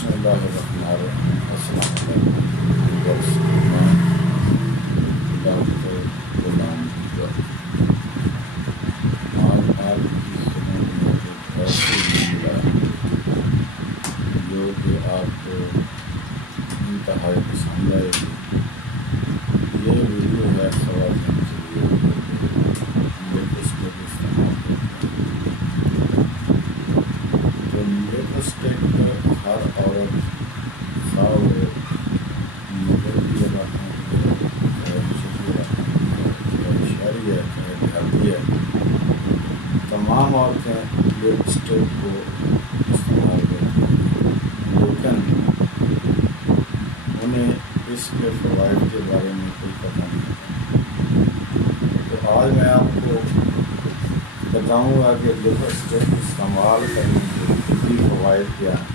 बिस्मिल्लाहिर्रहमानिर्रहीम। अस्सलाम वालेकुम दोस्तों, मैं डॉक्टर गुलाम ज़फ़र। आज आपकी सुनने में एक ऐसी मामला जो कि आपको इंतहाई पसंद आएगी। ये वीडियो है ख़वातीन के लिए लिपस्टिक इस्तेमाल करते हैं। तो लिपस्टिक हर औरत खाओ मगर की इलाकों शहरी है चाहे देहाती है, तमाम औरतें लिपस्टिक को इस्तेमाल करती हैं, लेकिन उन्हें इसके फ़वाइद के बारे में कोई पता नहीं। तो आज मैं आपको बताऊंगा कि लिपस्टिक इस्तेमाल करने के फ़वाइद क्या हैं।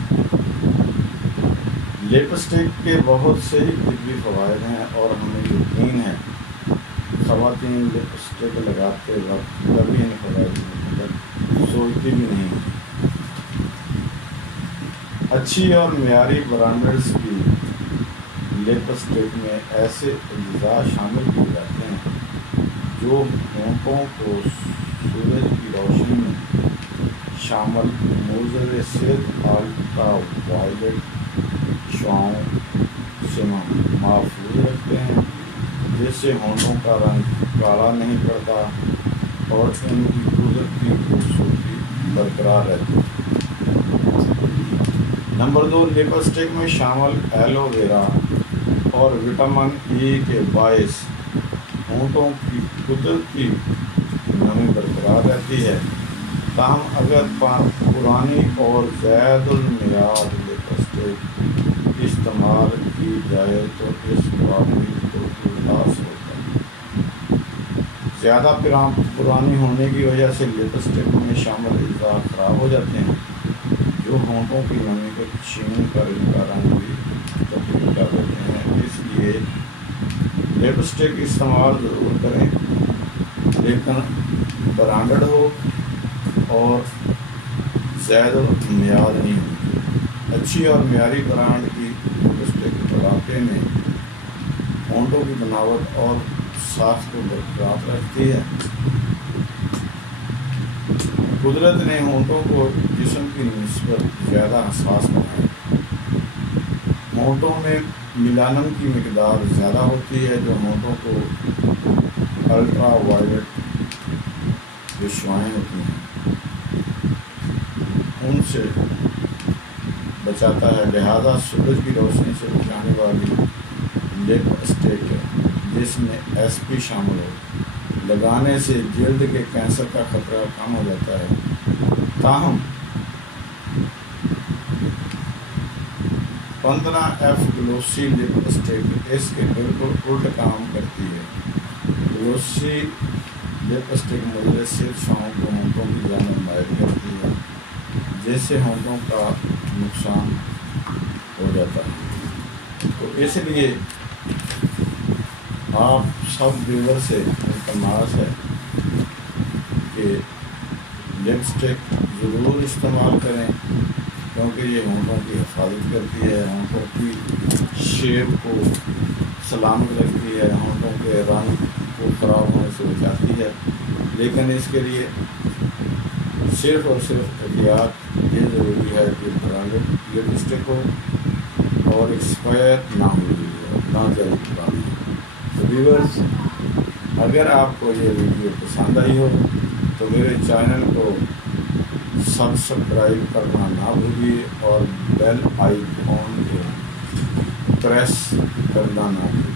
लिपस्टिक के बहुत से ही तिब्बी फ़वाइद हैं और हमें यकीन है ख़वातीन लिपस्टिक लगाते वक्त कभी इन फ़वाइद में सोचती भी नहीं। अच्छी और मियारी ब्रांड्स की लिपस्टिक में ऐसे अज्जा शामिल किए जाते हैं जो होंठों को सूरज की रोशनी में शामिल मुज़र सेहत अल्ट्रा वायलेट शुआओं से महफूज रखते हैं, जिससे होंठों का रंग काला नहीं पड़ता और इनकी कुदरती खूबसूरती बरकरार रहती है। नंबर 2, लिपस्टिक में शामिल एलोवेरा और विटामिन ई के बायस होंठों की कुदरती नमी बरकरार रहती है। ताहम अगर पुरानी और ज़्यादुल मियार लिपस्टिक इस्तेमाल की जाए तो इस क्वालिटी को उदास होता है। ज़्यादा पुरानी होने की वजह से लिपस्टिक में शामिल अज्जा ख़राब हो जाते हैं, जो होंठों की नमी को छीन कर इनका रंग भी तब्दील कर देते हैं। इसलिए लिपस्टिक इस्तेमाल ज़रूर करें, लेकिन ब्रांडेड हो और ज़्यादा मियार नहीं होती। अच्छी और मियारी ब्रांड की लिपस्टिक इलाके में होंठों की बनावट और साफ को बरकरार रखती है। कुदरत ने होंठों को जिस्म की निस्बत ज़्यादा हसास बनाया। होंठों में मिलानम की मिकदार ज़्यादा होती है, जो होंठों को अल्ट्रा वायलेट जो शुआएँ होती हैं उनसे बचाता है। लिहाजा सूरज की रोशनी से बचाने वाली लिपस्टिक जिसमें एसपी शामिल हो लगाने से जल्द के कैंसर का खतरा कम हो जाता है। ताहम 15F ग्लोसी लिपस्टिक इसके बिल्कुल उल्ट काम करती है। ग्लोसी लिपस्टिक मुझे सिर्फ शाम को होंठों की जान माहिर करती है, जिससे होंठों का नुकसान हो जाता है। तो इसलिए आप सब व्यूअर से फरमाइश है कि लिपस्टिक ज़रूर इस्तेमाल करें, क्योंकि ये होंठों की हिफाजत करती है, होंठों की शेप को सलामत रखती है, होंठों के रंग को ख़राब होने से बचाती है। लेकिन इसके लिए सिर्फ़ और सिर्फ एहतियात ये ज़रूरी है कि ब्रांडेड लिपस्टिक हो और एक्सपायर ना हुई हो, ना ज़्यादा पुरानी हो। तो व्यूअर्स, अगर आपको ये वीडियो पसंद आई हो तो मेरे चैनल को सब्सक्राइब करना ना भूलिए और बेल आइकॉन को प्रेस करना ना भूलिए।